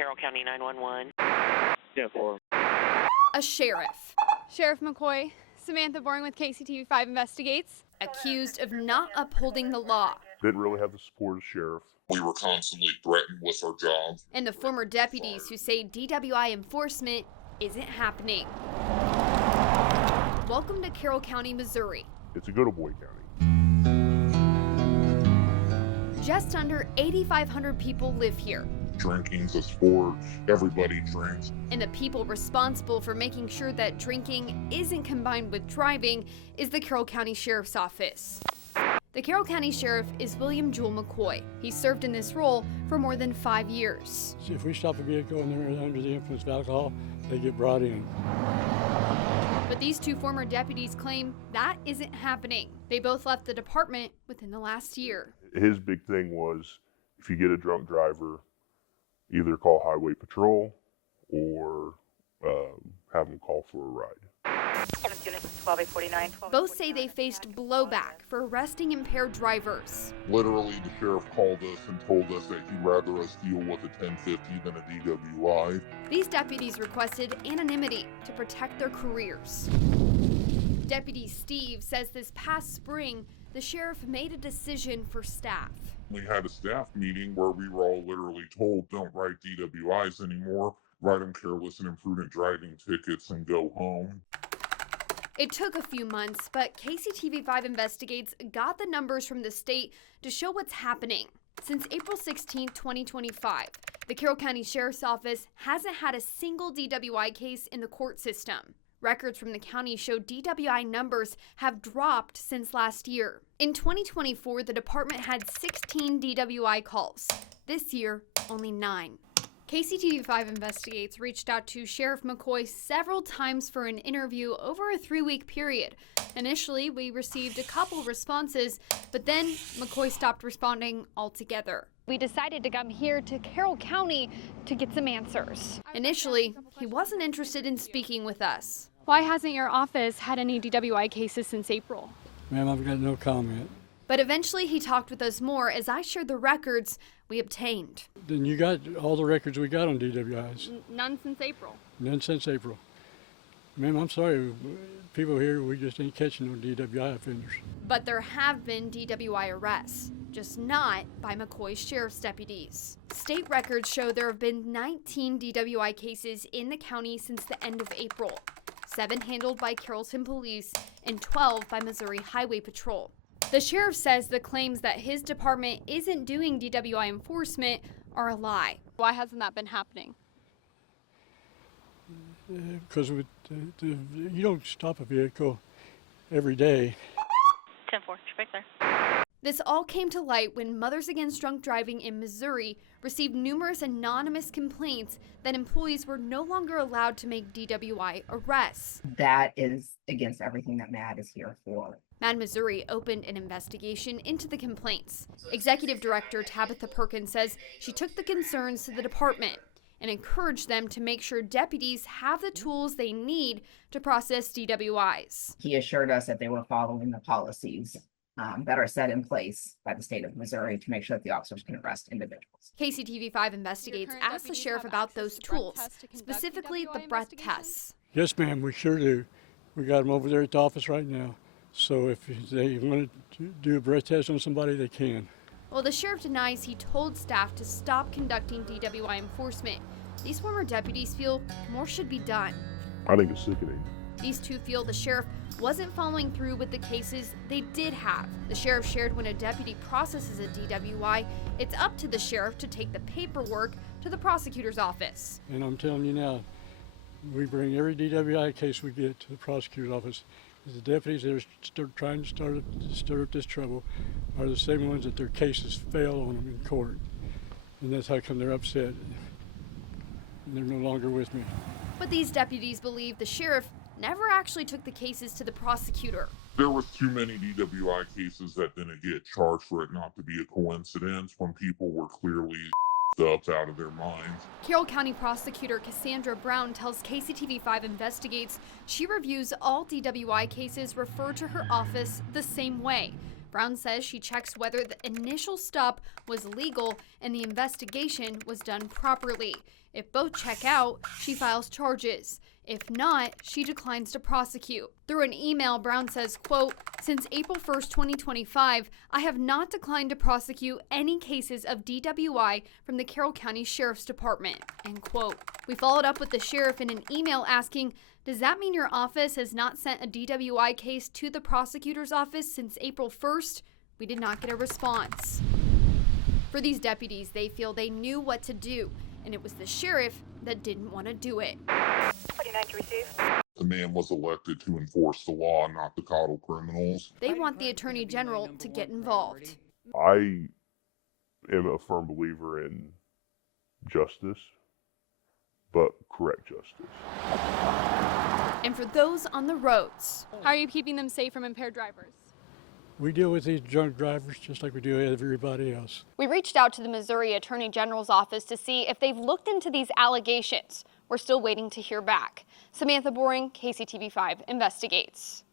Carroll County 911. 10-4. A sheriff. Sheriff McCoy, Samantha Boring with KCTV5 Investigates. Accused of not upholding the law. Didn't really have the support of the sheriff. We were constantly threatened with our jobs. And the former deputies who say DWI enforcement isn't happening. Welcome to Carroll County, Missouri. It's a good old boy county. Just under 8,500 people live here. Drinking's a sport. Everybody drinks. And the people responsible for making sure that drinking isn't combined with driving is the Carroll County Sheriff's Office. The Carroll County Sheriff is William Jewel McCoy. He served in this role for more than 5 years. If we stop a vehicle and they're under the influence of alcohol, they get brought in. But these two former deputies claim that isn't happening. They both left the department within the last year. His big thing was, if you get a drunk driver, either call highway patrol or have them call for a ride. Both say they faced blowback for arresting impaired drivers. Literally, the sheriff called us and told us that he'd rather us deal with a 1050 than a DWI. These deputies requested anonymity to protect their careers. Deputy Steve says this past spring, the sheriff made a decision for staff. We had a staff meeting where we were all literally told, don't write DWIs anymore, write them careless and imprudent driving tickets and go home. It took a few months, but KCTV5 Investigates got the numbers from the state to show what's happening. Since April 16, 2025, the Carroll County Sheriff's Office hasn't had a single DWI case in the court system. Records from the county show DWI numbers have dropped since last year. In 2024, the department had 16 DWI calls. This year, only 9. KCTV5 Investigates reached out to Sheriff McCoy several times for an interview over a 3-week period. Initially, we received a couple responses, but then McCoy stopped responding altogether. We decided to come here to Carroll County to get some answers. Initially, he wasn't interested in speaking with us. Why hasn't your office had any DWI cases since April? Ma'am, I've got no comment. But eventually he talked with us more as I shared the records we obtained. Then you got all the records we got on DWIs. None since April. None since April. Ma'am, I'm sorry. People here, we just ain't catching no DWI offenders. But there have been DWI arrests, just not by McCoy's sheriff's deputies. State records show there have been 19 DWI cases in the county since the end of April. 7 handled by Carrollton Police and 12 by Missouri Highway Patrol. The sheriff says the claims that his department isn't doing DWI enforcement are a lie. Why hasn't that been happening? Because you don't stop a vehicle every day. 10-4, right there. This all came to light when Mothers Against Drunk Driving in Missouri received numerous anonymous complaints that employees were no longer allowed to make DWI arrests. That is against everything that MAD is here for. MAD Missouri opened an investigation into the complaints. Executive Director Tabitha Perkins says she took the concerns to the department and encouraged them to make sure deputies have the tools they need to process DWIs. He assured us that they were following the policies that are set in place by the state of Missouri to make sure that the officers can arrest individuals. KCTV5 Investigates asked the sheriff about those tools, specifically the breath tests. Yes, ma'am, we sure do. We got them over there at the office right now. So if they want to do a breath test on somebody, they can. Well, the sheriff denies he told staff to stop conducting DWI enforcement. These former deputies feel more should be done. I think it's sickening. These two feel the sheriff wasn't following through with the cases they did have. The sheriff shared when a deputy processes a DWI, it's up to the sheriff to take the paperwork to the prosecutor's office. And I'm telling you now, we bring every DWI case we get to the prosecutor's office. The deputies that are trying to stir up this trouble are the same ones that their cases fail on them in court. And that's how come they're upset. And they're no longer with me. But these deputies believe the sheriff never actually took the cases to the prosecutor. There was too many DWI cases that didn't get charged for it not to be a coincidence when people were clearly up out of their minds. Carroll County Prosecutor Cassandra Brown tells KCTV5 Investigates she reviews all DWI cases referred to her office the same way. Brown says she checks whether the initial stop was legal and the investigation was done properly. If both check out, she files charges. If not, she declines to prosecute. Through an email, Brown says, quote, "Since April 1st, 2025, I have not declined to prosecute any cases of DWI from the Carroll County Sheriff's Department," end quote. We followed up with the sheriff in an email asking, "Does that mean your office has not sent a DWI case to the prosecutor's office since April 1st? We did not get a response. For these deputies, they feel they knew what to do, and it was the sheriff that didn't want to do it. 49 to receive. The man was elected to enforce the law, not to coddle criminals. They want the Attorney General to get involved. I am a firm believer in justice, but correct justice. And for those on the roads, How are you keeping them safe from impaired drivers? We deal with these drunk drivers just like we do everybody else. We reached out to the Missouri Attorney General's office to see if they've looked into these allegations. We're still waiting to hear back. Samantha Boring, KCTV5 Investigates.